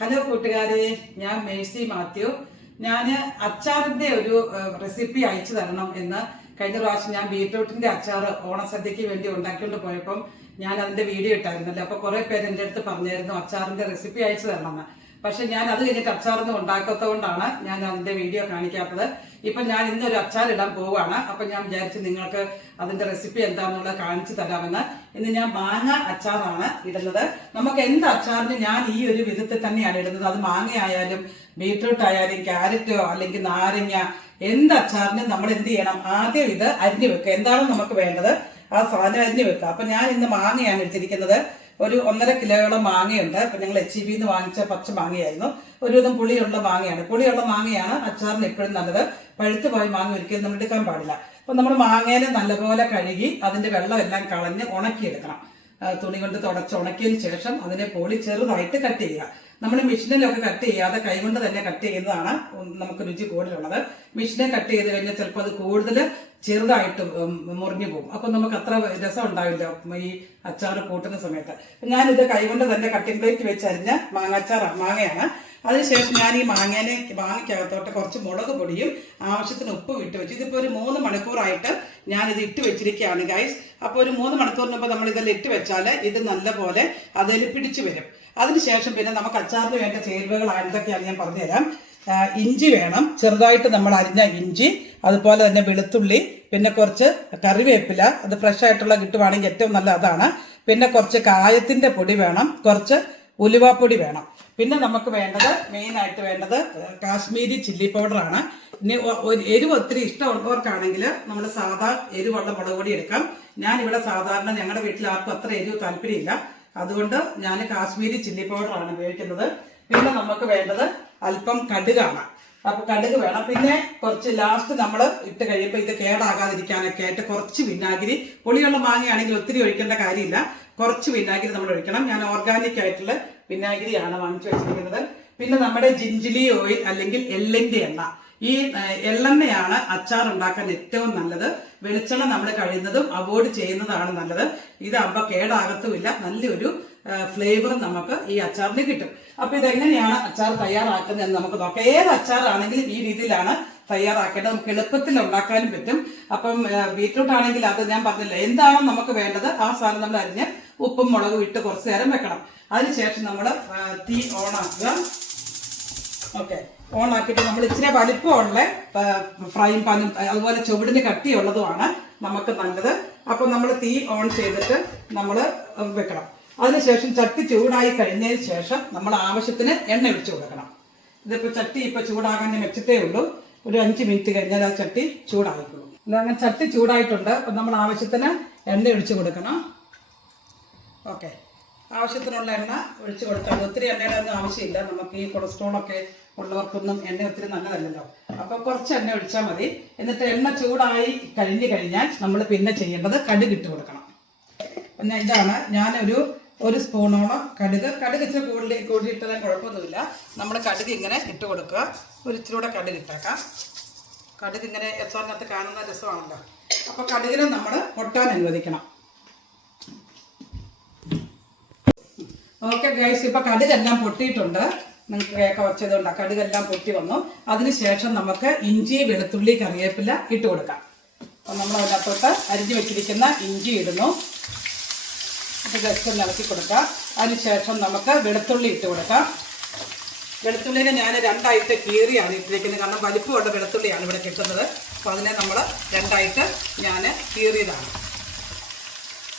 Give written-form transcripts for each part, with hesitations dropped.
Hello കൂട്ടുകാരെ, ഞാൻ Mercy Mathew. ഞാൻ അച്ചാറിന്റെ ഒരു റെസിപ്പി അയച്ചു തരണം എന്ന് കഴിഞ്ഞ പ്രാവശ്യം ഞാൻ ബീറ്റ്റൂട്ടിന്റെ അച്ചാർ ഓണസദ്യക്ക് വേണ്ടി ഉണ്ടാക്കിക്കൊണ്ട് പോയപ്പം ഞാൻ അതിന്റെ വീഡിയോ ഇട്ടായിരുന്നല്ലോ. അപ്പൊ കുറെ പേര് എൻ്റെ അടുത്ത് പറഞ്ഞായിരുന്നു അച്ചാറിന്റെ റെസിപ്പി അയച്ചു തരണമെന്ന്. പക്ഷെ ഞാൻ അത് കഴിഞ്ഞിട്ട് അച്ചാറൊന്നും ഉണ്ടാക്കാത്തതുകൊണ്ടാണ് ഞാൻ അതിന്റെ വീഡിയോ കാണിക്കാത്തത്. ഇപ്പൊ ഞാൻ ഇന്നൊരു അച്ചാർ ഇടാൻ പോവാണ്. അപ്പൊ ഞാൻ വിചാരിച്ചു നിങ്ങൾക്ക് അതിന്റെ റെസിപ്പി എന്താണെന്നുള്ളത് കാണിച്ചു തരാമെന്ന്. ഇന്ന് ഞാൻ മാങ്ങ അച്ചാറാണ് ഇടുന്നത്. നമുക്ക് എന്ത് അച്ചാറിന് ഞാൻ ഈ ഒരു വിധത്തിൽ തന്നെയാണ് ഇടുന്നത്. അത് മാങ്ങ ആയാലും ബീറ്റ്റൂട്ട് ആയാലും ക്യാരറ്റോ അല്ലെങ്കിൽ നാരങ്ങ, എന്ത് അച്ചാറിനും നമ്മൾ എന്ത് ചെയ്യണം, ആദ്യം ഇത് അരിഞ്ഞു വെക്കുക. എന്താണ് നമുക്ക് വേണ്ടത് ആ സാധനം അരിഞ്ഞു വെക്കുക. അപ്പൊ ഞാൻ ഇന്ന് മാങ്ങയാണ് എടുത്തിരിക്കുന്നത്. ഒരു 1.5 കിലോയോളം മാങ്ങയുണ്ട്. അപ്പൊ ഞങ്ങൾ HEB വാങ്ങിച്ച പച്ച മാങ്ങയായിരുന്നു. ഒരുവിധം പുളിയുള്ള മാങ്ങയാണ്. പുളിയുള്ള മാങ്ങയാണ് അച്ചാറിന് എപ്പോഴും നല്ലത്. പഴുത്തു പോയ മാങ്ങ ഒരിക്കലും നമ്മൾ എടുക്കാൻ പാടില്ല. അപ്പൊ നമ്മൾ മാങ്ങേനെ നല്ലപോലെ കഴുകി അതിന്റെ വെള്ളം എല്ലാം കളഞ്ഞ് ഉണക്കിയെടുക്കണം. തുണി കൊണ്ട് തുടച്ച് ഉണക്കിയതിന് ശേഷം അതിനെ പൊളി ചെറുതായിട്ട് കട്ട് ചെയ്യുക. നമ്മൾ മെഷീനിലൊക്കെ കട്ട് ചെയ്യാതെ കൈകൊണ്ട് തന്നെ കട്ട് ചെയ്യുന്നതാണ് നമുക്ക് രുചി കൂടുതലുള്ളത്. മെഷീനെ കട്ട് ചെയ്ത് കഴിഞ്ഞാൽ ചിലപ്പോൾ അത് കൂടുതൽ ചെറുതായിട്ട് മുറിഞ്ഞു പോകും. അപ്പം നമുക്ക് അത്ര രസം ഉണ്ടാവില്ല ഈ അച്ചാർ കൂട്ടുന്ന സമയത്ത്. ഞാനിത് കൈകൊണ്ട് തന്നെ കട്ടിംഗ് പ്ലേറ്റ് വെച്ച് അരിഞ്ഞ മാങ്ങയാണ്. അതിനുശേഷം ഞാൻ ഈ മാങ്ങയ്ക്കകത്തോട്ട് കുറച്ച് മുളക് പൊടിയും ആവശ്യത്തിന് ഉപ്പും ഇട്ട് വെച്ചു. ഇതിപ്പോൾ ഒരു 3 മണിക്കൂറായിട്ട് ഞാനിത് ഇട്ട് വെച്ചിരിക്കുകയാണ് ഗൈസ്. അപ്പോൾ ഒരു 3 മണിക്കൂറിന് മുമ്പ് നമ്മൾ ഇതെല്ലാം ഇട്ട് വെച്ചാൽ ഇത് നല്ലപോലെ അതിൽ പിടിച്ചു വരും. അതിനുശേഷം പിന്നെ നമുക്ക് അച്ചാറിന് വേണ്ട ചേരുവകൾ എന്തൊക്കെയാണ് ഞാൻ പറഞ്ഞുതരാം. ഇഞ്ചി വേണം, ചെറുതായിട്ട് നമ്മൾ അരിഞ്ഞ ഇഞ്ചി, അതുപോലെ തന്നെ വെളുത്തുള്ളി, പിന്നെ കുറച്ച് കറിവേപ്പില, അത് ഫ്രഷ് ആയിട്ടുള്ള കിട്ടുവാണെങ്കിൽ ഏറ്റവും നല്ല അതാണ്. പിന്നെ കുറച്ച് കായത്തിൻ്റെ പൊടി വേണം, കുറച്ച് ഉലുവാപ്പൊടി വേണം. പിന്നെ നമുക്ക് വേണ്ടത് മെയിനായിട്ട് വേണ്ടത് കാശ്മീരി ചില്ലി പൗഡറാണ്. ഇനി എരിവ് ഒത്തിരി ഇഷ്ടമുള്ളവർക്കാണെങ്കിൽ നമ്മൾ സാധാ എരിവുള്ള മുളക് പൊടി എടുക്കാം. ഞാനിവിടെ സാധാരണ ഞങ്ങളുടെ വീട്ടിൽ ആർക്കും അത്ര എരിവ് താല്പര്യമില്ല, അതുകൊണ്ട് ഞാൻ കാശ്മീരി ചില്ലി പൗഡറാണ് ഉപയോഗിക്കുന്നത്. പിന്നെ നമുക്ക് വേണ്ടത് അല്പം കടുകാണ്. അപ്പൊ കടുക് വേണം. പിന്നെ കുറച്ച് ലാസ്റ്റ് നമ്മൾ ഇട്ട് കഴിയുമ്പോൾ ഇത് കേടാകാതിരിക്കാനൊക്കെ ആയിട്ട് കുറച്ച് വിനാഗിരി, പുളിയുള്ള മാങ്ങയാണെങ്കിൽ ഒത്തിരി ഒഴിക്കേണ്ട കാര്യമില്ല, കുറച്ച് വിനാഗിരി നമ്മൾ ഒഴിക്കണം. ഞാൻ ഓർഗാനിക് ആയിട്ടുള്ള വിനാഗിരിയാണ് വാങ്ങിച്ചു വെച്ചിരിക്കുന്നത്. പിന്നെ നമ്മുടെ ജിഞ്ചിലി ഓയിൽ അല്ലെങ്കിൽ എള്ളിന്റെ എണ്ണ, ഈ എള്ളെണ്ണയാണ് അച്ചാർ ഉണ്ടാക്കാൻ ഏറ്റവും നല്ലത്. വെളിച്ചെണ്ണ നമ്മൾ കഴിയുന്നതും അവോയ്ഡ് ചെയ്യുന്നതാണ് നല്ലത്. ഇതാകുമ്പോൾ കേടാകത്തുമില്ല, നല്ലൊരു ഫ്ലേവർ നമുക്ക് ഈ അച്ചാറിന് കിട്ടും. അപ്പൊ ഇതെങ്ങനെയാണ് അച്ചാർ തയ്യാറാക്കുന്നതെന്ന് നമുക്ക് നോക്കാം. ഏത് അച്ചാറാണെങ്കിലും ഈ രീതിയിലാണ് തയ്യാറാക്കേണ്ടത്. നമുക്ക് എളുപ്പത്തിൽ ഉണ്ടാക്കാനും പറ്റും. അപ്പം ബീറ്റ്റൂട്ട് ആണെങ്കിൽ അത് ഞാൻ പറഞ്ഞില്ല, എന്താണോ നമുക്ക് വേണ്ടത് ആ സാധനം നമ്മൾ അരിഞ്ഞ് ഉപ്പും മുളകും ഇട്ട് കുറച്ച് നേരം വെക്കണം. അതിനുശേഷം നമ്മൾ തീ ഓണാക്കുക. ഓക്കെ, ഓണാക്കിയിട്ട് നമ്മൾ ഇച്ചിരി വലിപ്പമുള്ള ഫ്രൈങ് പാനും അതുപോലെ ചുവടിന് കട്ടിയുള്ളതുമാണ് നമുക്ക് നല്ലത്. അപ്പം നമ്മൾ തീ ഓൺ ചെയ്തിട്ട് നമ്മൾ വെക്കണം. അതിനുശേഷം ചട്ടി ചൂടായി കഴിഞ്ഞതിന് ശേഷം നമ്മൾ ആവശ്യത്തിന് എണ്ണ ഒഴിച്ചു കൊടുക്കണം. ഇതിപ്പോൾ ചട്ടി ഇപ്പോൾ ചൂടാകാൻ വെച്ചിട്ടേ ഉള്ളൂ. ഒരു 5 മിനിറ്റ് കഴിഞ്ഞാൽ ആ ചട്ടി ചൂടായിക്കോളും. അങ്ങനെ ചട്ടി ചൂടായിട്ടുണ്ട്. അപ്പം നമ്മൾ ആവശ്യത്തിന് എണ്ണ ഒഴിച്ചു കൊടുക്കണം. ഓക്കെ, ആവശ്യത്തിനുള്ള എണ്ണ ഒഴിച്ചു കൊടുത്താൽ ഒത്തിരി എണ്ണയുടെ ഒന്നും ആവശ്യമില്ല. നമുക്ക് ഈ കൊളസ്ട്രോളൊക്കെ ഉള്ളവർക്കൊന്നും എണ്ണ ഒത്തിരി നല്ലതല്ലല്ലോ. അപ്പോൾ കുറച്ച് എണ്ണ ഒഴിച്ചാൽ മതി. എന്നിട്ട് എണ്ണ ചൂടായി കഴിഞ്ഞാൽ നമ്മൾ പിന്നെ ചെയ്യേണ്ടത് കടുക് ഇട്ട് കൊടുക്കണം. പിന്നെ ഇതാണ് ഒരു സ്പൂണോളം കടുക് ഇച്ചിരി കൂടിയിട്ടത് കുഴപ്പമൊന്നുമില്ല. നമ്മൾ കടുക് ഇങ്ങനെ ഇട്ട് കൊടുക്കുക. ഒരു ഇച്ചിരി കൂടെ കടുക് ഇട്ടേക്കാം. കടുക് ഇങ്ങനെ അച്ചാറിനകത്ത് കാണുന്ന രസമാണല്ലോ. അപ്പോൾ കടുകിനെ നമ്മൾ പൊട്ടാൻ അനുവദിക്കണം. ഓക്കെ ഗൈസ്, ഇപ്പൊ കടുകെല്ലാം പൊട്ടിയിട്ടുണ്ട്. നിങ്ങൾക്ക് കേൾക്കാൻ വെച്ചതുകൊണ്ട് കടുകെല്ലാം പൊട്ടി വന്നു. അതിനുശേഷം നമുക്ക് ഇഞ്ചി, വെളുത്തുള്ളി, കറിവേപ്പില ഇട്ട് കൊടുക്കാം. അപ്പം നമ്മൾ അതിനകത്തോട്ട് അരിഞ്ഞു വെച്ചിരിക്കുന്ന ഇഞ്ചി ഇടുന്നു. അപ്പോൾ ജസ്റ്റ് ഒന്ന് ഇളക്കി കൊടുക്കാം. അതിനുശേഷം നമുക്ക് വെളുത്തുള്ളി ഇട്ട് കൊടുക്കാം. വെളുത്തുള്ളിനെ ഞാൻ 2ആയിട്ട് കീറിയാണ് ഇട്ടിരിക്കുന്നത്, കാരണം വലിപ്പമുള്ള വെളുത്തുള്ളിയാണ് ഇവിടെ കിട്ടുന്നത്. അപ്പോൾ അതിനെ നമ്മൾ 2ആയിട്ട് ഞാൻ കീറിയതാണ്.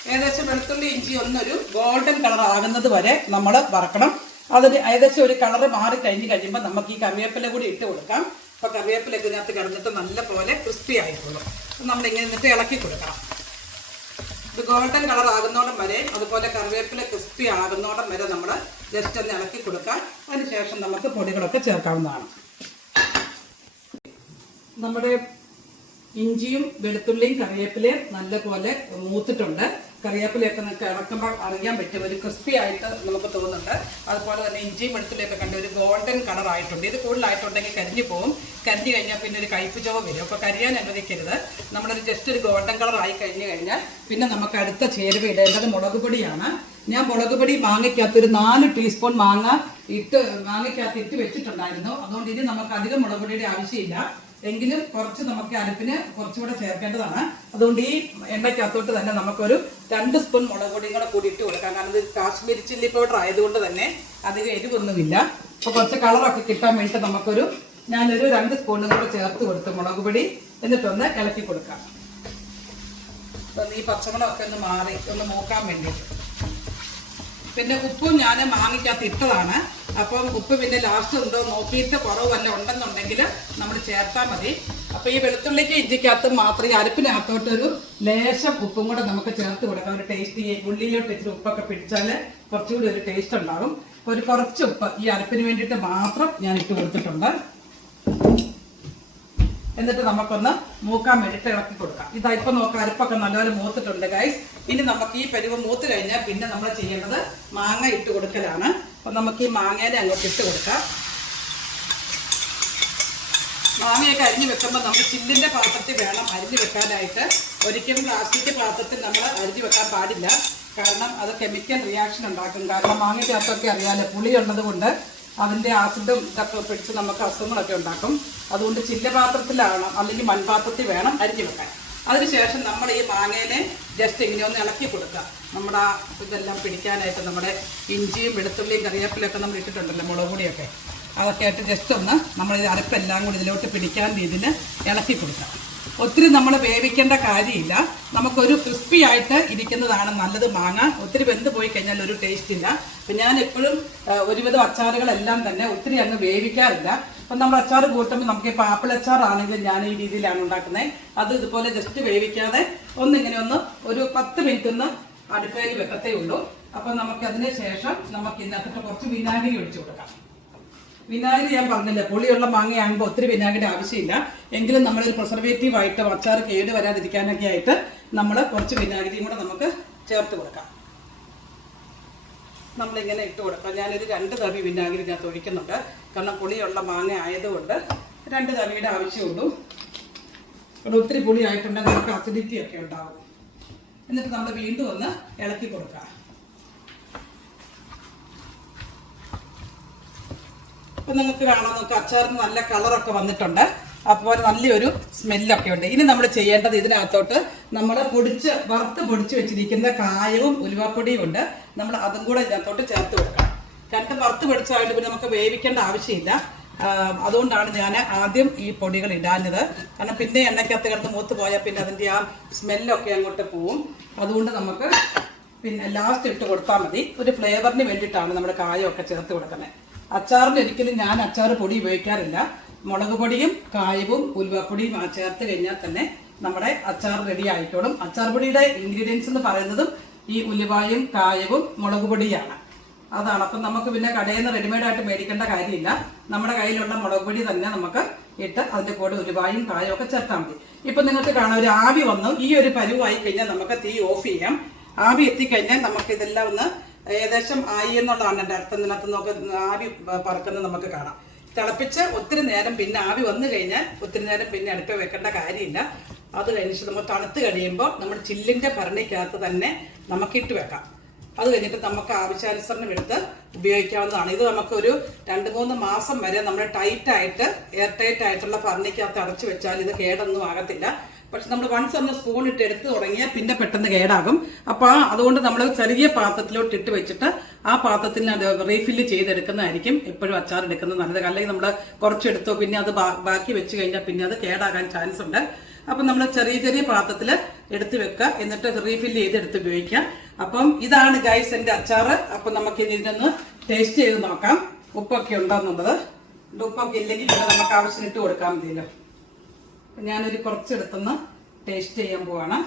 ഏകദേശം വെളുത്തുള്ളി ഇഞ്ചി ഒന്നൊരു ഗോൾഡൻ കളർ ആകുന്നത് വരെ നമ്മൾ വറക്കണം. അതിന് ഏകദേശം ഒരു കളറ് മാറി കഴിയുമ്പോൾ നമുക്ക് ഈ കറിവേപ്പില കൂടി ഇട്ട് കൊടുക്കാം. അപ്പോൾ കറിവേപ്പില ഇതിനകത്ത് കിടന്നിട്ട് നല്ല പോലെ ക്രിസ്പി ആയിട്ടുള്ളൂ. നമ്മളിങ്ങനെ എന്നിട്ട് ഇളക്കി കൊടുക്കണം. ഇത് ഗോൾഡൻ കളർ ആകുന്നോടം വരെ, അതുപോലെ കറിവേപ്പില ക്രിസ്പി ആകുന്നോടം വരെ നമ്മൾ ജസ്റ്റ് ഒന്ന് ഇളക്കി കൊടുക്കാം. അതിനുശേഷം നമുക്ക് പൊടികളൊക്കെ ചേർക്കാവുന്നതാണ്. നമ്മുടെ ഇഞ്ചിയും വെളുത്തുള്ളിയും കറിവേപ്പിലയും നല്ലപോലെ മൂത്തിട്ടുണ്ട്. കറിവേപ്പിലയൊക്കെ നമുക്ക് ഇറക്കുമ്പോൾ അറിയാൻ പറ്റും, ഒരു ക്രിസ്പി ആയിട്ട് നമുക്ക് തോന്നുന്നുണ്ട്. അതുപോലെ തന്നെ ഇഞ്ചിയും വെളുത്തുള്ളിയൊക്കെ കണ്ട് ഒരു ഗോൾഡൻ കളർ ആയിട്ടുണ്ട്. ഇത് കൂടുതലായിട്ടുണ്ടെങ്കിൽ കരിഞ്ഞു പോകും. കരിഞ്ഞു കഴിഞ്ഞാൽ പിന്നെ ഒരു കയ്പ്പ് ചുവ വരും. അപ്പോൾ കരിയാൻ അനുവദിക്കരുത്. നമ്മളൊരു ജസ്റ്റ് ഒരു ഗോൾഡൻ കളർ ആയി കഴിഞ്ഞാൽ പിന്നെ നമുക്ക് അടുത്ത ചേരുവ ഇടേണ്ടത് മുളക് പൊടിയാണ്. ഞാൻ മുളക് പൊടി മാങ്ങയ്ക്കകത്ത് ഒരു 4 ടീസ്പൂൺ മാങ്ങയ്ക്കകത്ത് ഇട്ട് വെച്ചിട്ടുണ്ടായിരുന്നു. അതുകൊണ്ട് ഇനി നമുക്ക് അധികം മുളക് പൊടിയുടെ ആവശ്യമില്ല. എങ്കിലും കുറച്ച് നമുക്ക് അരപ്പിന് കുറച്ചുകൂടെ ചേർക്കേണ്ടതാണ്. അതുകൊണ്ട് ഈ എണ്ണയ്ക്കകത്തോട്ട് തന്നെ നമുക്കൊരു 2 സ്പൂൺ മുളക് പൊടിയും കൂടി ഇട്ട് കൊടുക്കാം. കാരണം ഇത് കാശ്മീരി ചില്ലി പൗഡർ ആയതുകൊണ്ട് തന്നെ അധികം എരിവൊന്നുമില്ല. അപ്പോൾ കുറച്ച് കളറൊക്കെ കിട്ടാൻ വേണ്ടിയിട്ട് ഞാനൊരു 2 സ്പൂണും കൂടെ ചേർത്ത് കൊടുത്തു മുളക് പൊടി. എന്നിട്ടൊന്ന് ഇളക്കി കൊടുക്കാം. ഈ പച്ചമുളകൊക്കെ ഒന്ന് മൂക്കാൻ വേണ്ടിയിട്ട്. പിന്നെ ഉപ്പും ഞാൻ മാങ്ങയ്ക്കകത്ത് ഇട്ടതാണ്. അപ്പം ഉപ്പ് പിന്നെ ലാസ്റ്റ് ഉണ്ടോ നോക്കിയിട്ട് കുറവ് വല്ല ഉണ്ടെന്നുണ്ടെങ്കിൽ നമ്മൾ ചേർത്താൽ മതി. അപ്പോൾ ഈ വെളുത്തുള്ളിക്ക് ഇഞ്ചിക്കകത്ത് മാത്രം ഈ അരപ്പിനകത്തോട്ട് ഒരു ലേശം ഉപ്പും കൂടെ നമുക്ക് ചേർത്ത് കൊടുക്കാം. ഒരു ടേസ്റ്റ് ഈ ഉള്ളിയിലോട്ട് ഇച്ചിരി ഉപ്പൊക്കെ പിടിച്ചാൽ കുറച്ചുകൂടി ഒരു ടേസ്റ്റ് ഉണ്ടാകും. അപ്പോൾ ഒരു കുറച്ച് ഉപ്പ് ഈ അരപ്പിന് വേണ്ടിയിട്ട് മാത്രം ഞാൻ ഇട്ട് കൊടുത്തിട്ടുണ്ട്. എന്നിട്ട് നമുക്കൊന്ന് മൂക്കാൻ വേണ്ടിയിട്ട് ഇളക്കി കൊടുക്കാം. ഇതാ ഇപ്പം നോക്കാം, അരപ്പൊക്കെ നല്ലപോലെ മൂത്തിട്ടുണ്ട് ഗൈസ്. ഇനി നമുക്ക് ഈ പരുവം മൂത്ത് കഴിഞ്ഞാൽ പിന്നെ നമ്മൾ ചെയ്യേണ്ടത് മാങ്ങ ഇട്ട് കൊടുക്കലാണ്. അപ്പം നമുക്ക് ഈ മാങ്ങേനെ അങ്ങോട്ട് ഇട്ട് കൊടുക്കാം. മാങ്ങയൊക്കെ അരിഞ്ഞ് വെക്കുമ്പോൾ നമ്മൾ ചില്ലിൻ്റെ പാത്രത്തിൽ വേണം അരിഞ്ഞ് വെക്കാനായിട്ട്. ഒരിക്കലും പ്ലാസ്റ്റിക് പാത്രത്തിൽ നമ്മൾ അരിഞ്ഞ് വെക്കാൻ പാടില്ല. കാരണം അത് കെമിക്കൽ റിയാക്ഷൻ ഉണ്ടാക്കും. കാരണം മാങ്ങയ്ക്കകത്തൊക്കെ അറിയാമല്ലോ, പുളിയുള്ളത് കൊണ്ട് അതിൻ്റെ ആസിഡും ഇതൊക്കെ പിടിച്ച് നമുക്ക് അസുഖങ്ങളൊക്കെ ഉണ്ടാക്കും. അതുകൊണ്ട് ചില്ലപാത്രത്തിലാണ് അല്ലെങ്കിൽ മൺപാത്രത്തിൽ വേണം അരിഞ്ഞു വെക്കാൻ. അതിനുശേഷം നമ്മൾ ഈ മാങ്ങേനെ ജസ്റ്റ് ഇങ്ങനെ ഒന്ന് ഇളക്കി കൊടുക്കുക. നമ്മുടെ ഇതെല്ലാം പിടിക്കാനായിട്ട് നമ്മുടെ ഇഞ്ചിയും വെളുത്തുള്ളിയും കറിവേപ്പിലൊക്കെ നമ്മൾ ഇട്ടിട്ടുണ്ടല്ലോ, മുളക് പൊടിയൊക്കെ, അതൊക്കെ ആയിട്ട് ജസ്റ്റ് ഒന്ന് നമ്മൾ അരപ്പെല്ലാം കൂടി ഇതിലോട്ട് പിടിക്കാൻ രീതിയിൽ ഇളക്കി കൊടുക്കുക. ഒത്തിരി നമ്മൾ വേവിക്കേണ്ട കാര്യമില്ല. നമുക്കൊരു ക്രിസ്പി ആയിട്ട് ഇരിക്കുന്നതാണ് നല്ലത്. മാങ്ങ ഒത്തിരി വെന്ത് പോയി കഴിഞ്ഞാൽ ഒരു ടേസ്റ്റ് ഇല്ല. അപ്പം ഞാൻ എപ്പോഴും ഒരുവിധം അച്ചാറുകളെല്ലാം തന്നെ ഒത്തിരി അങ്ങ് വേവിക്കാറില്ല. അപ്പം നമ്മൾ അച്ചാർ കൂട്ടുമ്പോൾ നമുക്ക് ഇപ്പോൾ ആപ്പിൾ അച്ചാറാണെങ്കിലും ഞാൻ ഈ രീതിയിലാണ് ഉണ്ടാക്കുന്നത്. അത് ഇതുപോലെ ജസ്റ്റ് വേവിക്കാതെ ഒന്നിങ്ങനെ ഒരു 10 മിനിറ്റ് ഒന്ന് അടുക്കളയിൽ വെക്കത്തേ ഉള്ളൂ. അപ്പം നമുക്കതിന് ശേഷം നമുക്ക് ഇതിനകത്തിട്ട് കുറച്ച് വിനാഗിരി ഒഴിച്ചു കൊടുക്കാം. വിനാഗിരി ഞാൻ പറഞ്ഞില്ല, പുളിയുള്ള മാങ്ങയാകുമ്പോൾ ഒത്തിരി വിനാഗിരി ആവശ്യമില്ല. എങ്കിലും നമ്മളൊരു പ്രിസർവേറ്റീവായിട്ട് അച്ചാർ കേട് വരാതിരിക്കാനൊക്കെ ആയിട്ട് നമ്മൾ കുറച്ച് വിനാഗിരിയും കൂടെ നമുക്ക് ചേർത്ത് കൊടുക്കാം. നമ്മളിങ്ങനെ ഇട്ട് കൊടുക്കാം. ഞാനൊരു 2 തവി വിനാഗിരി ഇതിനകത്ത് ഒഴിക്കുന്നുണ്ട്. കാരണം പുളിയുള്ള മാങ്ങ ആയതുകൊണ്ട് 2 തവിയുടെ ആവശ്യമുള്ളൂ. അവിടെ ഒത്തിരി പുളി ആയിട്ടുണ്ടെങ്കിൽ നമുക്ക് അസിഡിറ്റി ഒക്കെ ഉണ്ടാവും. എന്നിട്ട് നമ്മൾ വീണ്ടും ഒന്ന് ഇളക്കി കൊടുക്കാം. അപ്പം നിങ്ങൾക്ക് കാണാൻ നോക്കുക, അച്ചാറിന് നല്ല കളറൊക്കെ വന്നിട്ടുണ്ട്. അപ്പോൾ നല്ലൊരു സ്മെല്ലൊക്കെ ഉണ്ട്. ഇനി നമ്മൾ ചെയ്യേണ്ടത് ഇതിനകത്തോട്ട് നമ്മൾ വറുത്ത് പൊടിച്ച് വെച്ചിരിക്കുന്ന കായവും ഉലുവാപ്പൊടിയും ഉണ്ട്. നമ്മൾ അതും കൂടെ ഇതിനകത്തോട്ട് ചേർത്ത് കൊടുക്കണം. 2 വറുത്ത് പൊടിച്ചതായിട്ട് പിന്നെ നമുക്ക് വേവിക്കേണ്ട ആവശ്യമില്ല. അതുകൊണ്ടാണ് ഞാൻ ആദ്യം ഈ പൊടികൾ ഇടാഞ്ഞത്. കാരണം പിന്നെ എണ്ണയ്ക്കകത്ത് കിടന്ന് മൂത്ത് പോയാൽ പിന്നെ അതിൻ്റെ ആ സ്മെല്ലൊക്കെ അങ്ങോട്ട് പോവും. അതുകൊണ്ട് നമുക്ക് പിന്നെ ലാസ്റ്റ് ഇട്ട് കൊടുത്താൽ മതി. ഒരു ഫ്ലേവറിന് വേണ്ടിയിട്ടാണ് നമ്മൾ കായമൊക്കെ ചേർത്ത് കൊടുക്കുന്നത്. അച്ചാറിന് ഒരിക്കലും ഞാൻ അച്ചാർ പൊടി ഉപയോഗിക്കാറില്ല. മുളക് പൊടിയും കായവും ഉലുവപ്പൊടിയും ചേർത്ത് കഴിഞ്ഞാൽ തന്നെ നമ്മുടെ അച്ചാർ റെഡി ആയിക്കോളും. അച്ചാർ പൊടിയുടെ ഇൻഗ്രീഡിയൻസ് എന്ന് പറയുന്നതും ഈ ഉലുവായും കായവും മുളക് പൊടിയാണ്. അതാണ്. അപ്പം നമുക്ക് പിന്നെ കടയിൽ നിന്ന് റെഡിമെയ്ഡായിട്ട് മേടിക്കേണ്ട കാര്യമില്ല. നമ്മുടെ കയ്യിലുള്ള മുളക് പൊടി തന്നെ നമുക്ക് ഇട്ട് അതിൻ്റെ കൂടെ ഉലുവായും കായവും ഒക്കെ ചേർത്താൽ മതി. ഇപ്പം നിങ്ങൾക്ക് കാണാം, ഒരു ആവി വന്നു. ഈ ഒരു പരുവായി കഴിഞ്ഞാൽ നമുക്ക് തീ ഓഫ് ചെയ്യാം. ആവി എത്തിക്കഴിഞ്ഞാൽ നമുക്ക് ഇതെല്ലാം ഒന്ന് ഏകദേശം ആയി എന്നുള്ളതാണ് എൻ്റെ അർത്ഥം. ഇതിനകത്ത് നോക്ക് ആവി പറക്കുന്നത് നമുക്ക് കാണാം. തിളപ്പിച്ച് ഒത്തിരി നേരം പിന്നെ ആവി വന്നു കഴിഞ്ഞാൽ ഒത്തിരി നേരം പിന്നെ അടുപ്പിൽ വെക്കേണ്ട കാര്യമില്ല. അത് കഴിഞ്ഞിട്ട് നമ്മൾ തണുത്ത് കഴിയുമ്പോൾ നമ്മൾ ചില്ലിൻ്റെ ഭരണിക്കകത്ത് തന്നെ നമുക്കിട്ട് വെക്കാം. അത് കഴിഞ്ഞിട്ട് നമുക്ക് ആവശ്യാനുസരണം എടുത്ത് ഉപയോഗിക്കാവുന്നതാണ്. ഇത് നമുക്കൊരു 2-3 മാസം വരെ നമ്മൾ എയർ ടൈറ്റ് ആയിട്ടുള്ള ഭരണിക്കകത്ത് അടച്ചു വെച്ചാൽ ഇത് കേടൊന്നും ആകത്തില്ല. പക്ഷെ നമ്മൾ വൺസ് ഒന്ന് സ്പൂൺ ഇട്ട് എടുത്ത് തുടങ്ങിയാൽ പിന്നെ പെട്ടെന്ന് കേടാകും. അപ്പോൾ അതുകൊണ്ട് നമ്മൾ ചെറിയ പാത്രത്തിലോട്ട് ഇട്ട് വെച്ചിട്ട് ആ പാത്രത്തിൽ റീഫില്ല് ചെയ്തെടുക്കുന്നതായിരിക്കും എപ്പോഴും അച്ചാർ എടുക്കുന്നത് നല്ലത്. അല്ലെങ്കിൽ നമ്മൾ കുറച്ചെടുത്തോ പിന്നെ അത് ബാക്കി വെച്ച് കഴിഞ്ഞാൽ പിന്നെ അത് കേടാകാൻ ചാൻസ് ഉണ്ട്. അപ്പം നമ്മൾ ചെറിയ പാത്രത്തിൽ എടുത്ത് വെക്കുക, എന്നിട്ട് റീഫില്ല് ചെയ്തെടുത്ത് ഉപയോഗിക്കാം. അപ്പം ഇതാണ് ഗൈസ് എൻ്റെ അച്ചാർ. അപ്പം നമുക്ക് ഇതിനൊന്ന് ടേസ്റ്റ് ചെയ്ത് നോക്കാം ഉപ്പൊക്കെ ഉണ്ടോയെന്നുള്ളത്. ഉപ്പൊക്കെ ഇല്ലെങ്കിൽ പിന്നെ നമുക്ക് ആവശ്യത്തിന് ഇട്ട് കൊടുക്കാൻ മതിയല്ലോ. ഞാനൊരു കുറച്ചെടുത്തൊന്ന് ടേസ്റ്റ് ചെയ്യാൻ പോവാണ്.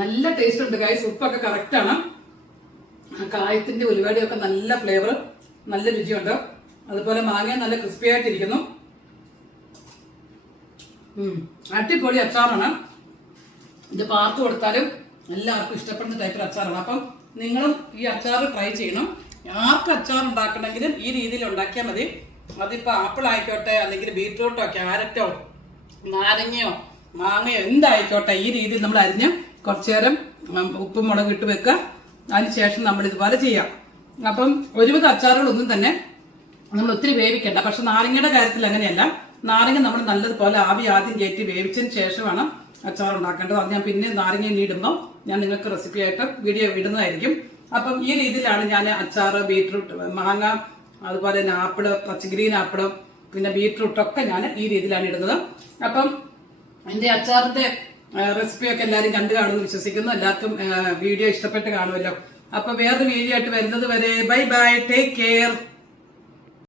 നല്ല ടേസ്റ്റ് ഉണ്ട് ഗൈസ്. ഉപ്പൊക്കെ കറക്റ്റാണ്. കായത്തിന്റെ ഉലുവയുടെയൊക്കെ നല്ല ഫ്ലേവർ, നല്ല രുചിയുണ്ട്. അതുപോലെ മാങ്ങ നല്ല ക്രിസ്പി ആയിട്ടിരിക്കുന്നു. അടിപൊളി അച്ചാറാണ്. ഇത് പാർത്ത് കൊടുത്താലും എല്ലാവർക്കും ഇഷ്ടപ്പെടുന്ന ടൈപ്പിൽ അച്ചാറാണ്. അപ്പം നിങ്ങളും ഈ അച്ചാർ ട്രൈ ചെയ്യണം. ആർക്ക് അച്ചാർ ഉണ്ടാക്കണമെങ്കിലും ഈ രീതിയിൽ ഉണ്ടാക്കിയാൽ മതി. അതിപ്പോ ആപ്പിൾ ആയിക്കോട്ടെ, അല്ലെങ്കിൽ ബീറ്റ്റൂട്ടോ ക്യാരറ്റോ നാരങ്ങയോ മാങ്ങയോ എന്തായിക്കോട്ടെ, ഈ രീതിയിൽ നമ്മൾ അരിഞ്ഞ് കുറച്ചു നേരം ഉപ്പും മുളക് ഇട്ട് വെക്കുക. അതിനുശേഷം നമ്മൾ ഇതുപോലെ ചെയ്യാം. അപ്പം ഒരുവിധ അച്ചാറുകളൊന്നും തന്നെ നമ്മൾ ഒത്തിരി വേവിക്കണ്ട. പക്ഷെ നാരങ്ങയുടെ കാര്യത്തിൽ അങ്ങനെയല്ല. നാരങ്ങ നമ്മൾ നല്ലതുപോലെ ആദ്യം കയറ്റി വേവിച്ചതിന് ശേഷമാണ് അച്ചാർ ഉണ്ടാക്കേണ്ടത്. അത് ഞാൻ പിന്നെ നാരങ്ങ ഇടുമ്പോൾ ഞാൻ നിങ്ങൾക്ക് റെസിപ്പി ആയിട്ട് വീഡിയോ ഇടുന്നതായിരിക്കും. അപ്പം ഈ രീതിയിലാണ് ഞാൻ അച്ചാർ, ബീറ്റ്റൂട്ട്, മാങ്ങ, അതുപോലെ തന്നെ ആപ്പിള്, പച്ചഗ്രീൻ ആപ്പിള്, പിന്നെ ബീറ്റ്റൂട്ടൊക്കെ ഞാൻ ഈ രീതിയിലാണ് ഇടുന്നത്. അപ്പം എൻ്റെ അച്ചാറിന്റെ റെസിപ്പിയൊക്കെ എല്ലാവരും കണ്ടു കാണുമെന്ന് വിശ്വസിക്കുന്നു. എല്ലാവർക്കും വീഡിയോ ഇഷ്ടപ്പെട്ട് കാണുമല്ലോ. അപ്പൊ വേറൊരു വീഡിയോ ആയിട്ട് വരുന്നത് വരെ ബൈ ബൈ, ടേക്ക് കെയർ.